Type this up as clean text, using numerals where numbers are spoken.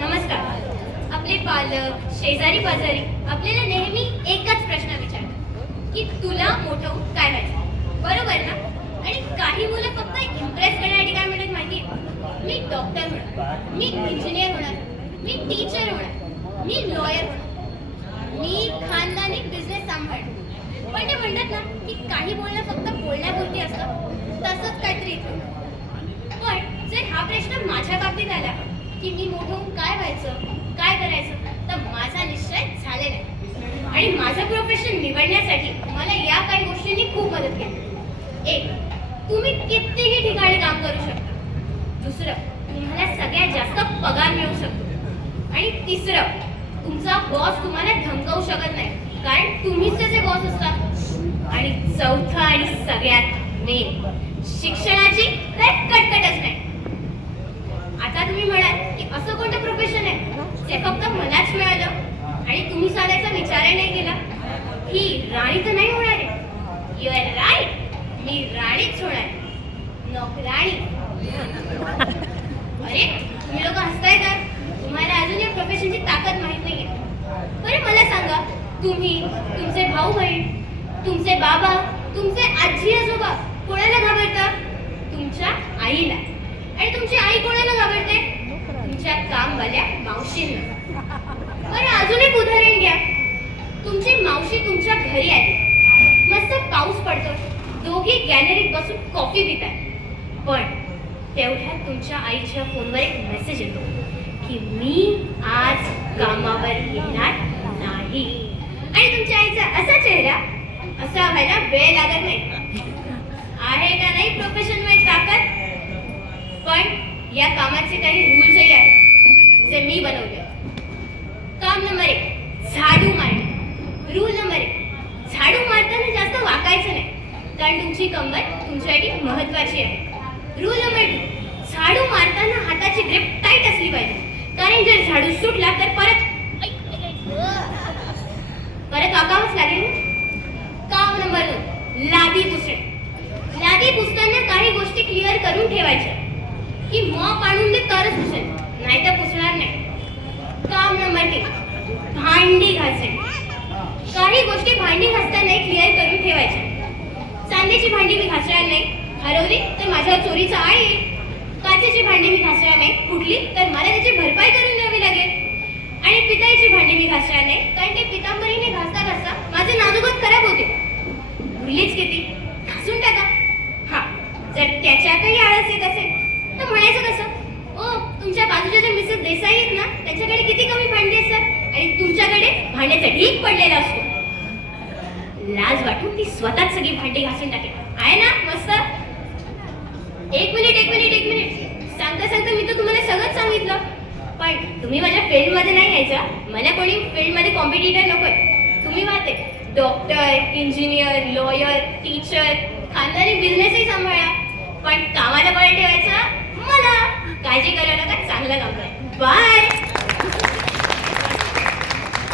नमस्कार. आपले पालक, शेजारी पाजारी आपल्याला नेहमी एकच प्रश्न विचारतात की तुला मोठं होऊन काय व्हायचं, बरोबर ना? आणि काही मुलं फक्त इम्प्रेस करण्यासाठी काय म्हणतात माहिती आहे? मी डॉक्टर होणार, मी इंजिनियर होणार, मी टीचर होणार, मी लॉयर होणार, मी खानदानी बिझनेस सांभाळणार. पण ते म्हणतात ना की काही बोलणं फक्त बोलण्यापुरती असतं, तसंच काहीतरी इथं. पण जर हा प्रश्न माझ्या बाबतीत आला की मी मोठं होऊन काय व्हायचं, काय करायचं, तर माझा निश्चय झालेला आहे. आणि माझं प्रोफेशन निवडण्यासाठी मला या काही गोष्टींनी खूप मदत केली. एक, तुम्ही कितीही ठिकाणी काम करू शकता. दुसरं, तुम्हाला सगळ्यात जास्त पगार मिळू शकतो. आणि तिसरं, तुमचा बॉस तुम्हाला धमकावू शकत नाही, कारण तुम्हीच त्याचे बॉस असतात. आणि चौथं आणि सगळ्यात मेन, शिक्षणाची काही कटकटच नाही. आता तुम्ही म्हणाल की असं कोणतं प्रोफेशन आहे जे फक्त मलाच मिळालं आणि तुम्ही साध्याचा विचारही नाही केला? ही राणी तर नाही होणार आहे. यू आर राईट, मी राणीच होणार, नोकराणी. अरे तुम्ही लोक हसताय का? तुम्हाला अजून या प्रोफेशनची ताकद माहित नाहीये. बरं मला सांगा, तुम्ही, तुमचे भाऊ बहीण, तुमचे बाबा, तुमचे आजी आजोबा कोणाला घाबरता? तुमच्या आईला. आणि तुमची आई कोणाला घाबरते? तुमच्या कामवाल्या मावशींना. बरं अजून एक उदाहरण घ्या. तुमची मावशी तुमच्या घरी आली, मस्त पाऊस पडतो, दोघी गॅलरीत बसून कॉफी पिताय. पण तेवढ्यात तुमच्या आईच्या फोनवर एक मेसेज येतो की मी आज कामावर येणार नाही. आणि तुमच्या आईचा असा चेहरा, असा व्हायला वेळ लागत नाही. आहे का नाही प्रोफेशन मध्ये ताकद? पण या कामाचे काही रूल्सही आहेत जे मी बनवले. काम नंबर 1, झाडू मारणे. रूल नंबर 1, झाडू मारताना जास्त वाकायचं नाही, कारण तुमची कंबर तुमच्यासाठी महत्वाची आहे. रूल नंबर 2, झाडू मारताना हाताची ग्रिप टाईट असली पाहिजे, कारण जर झाडू सुटला तर परत वाकावंच लागेल. काम नंबर 2, लादी पुसणे. लादी पुसताना काही गोष्टी क्लिअर करून ठेवायच्या की मॉप आणून दे तरच पुसेल, नाही तर पुसणार नाही. काम नंबर 3, भांडी घासणे. काही गोष्टी भांडी घासताना क्लिअर करून ठेवायच्या. चांदीची भांडी मी घासणार नाही, हरवली तर माझ्यावर चोरीचा आळ येईल. काचेची भांडी मी घासणार नाही, फुटली तर मला त्याची भरपाई करून द्यावी लागेल. आणि पितळेची भांडी मी घासणार नाही, कारण ते पितांबरीने घासता घासता माझे नाजूकच खराब होते. उरलीच किती, घासून टाका. हा, जर त्याच्यातही आळस येत असेल तर म्हणायचं कसं? ओ, तुमच्या बाजूच्या ज्या मिसेस देसाई आहेत ना, त्यांच्याकडे किती कमी भांडी असतात आणि तुमच्याकडे भांड्याचा ढीग पडलेला असतो. लाज वाटून ती स्वतःच सगळी भांडी घासून टाकेल. आहे ना मस्त? एक मिनिट. सांगता सांगता मी तर तुम्हाला सगळंच सांगितलं. पण तुम्ही माझ्या फील्डमध्ये नाही यायचं. मला कोणी फील्डमध्ये कॉम्पिटिटर नकोय. तुम्ही वाहते डॉक्टर, इंजिनियर, लॉयर, टीचर, खानदानी बिझनेसही सांभाळा, पण कामाला बळ ठेवायचं मला. काळजी करू नका, चांगलं काम करा. बाय.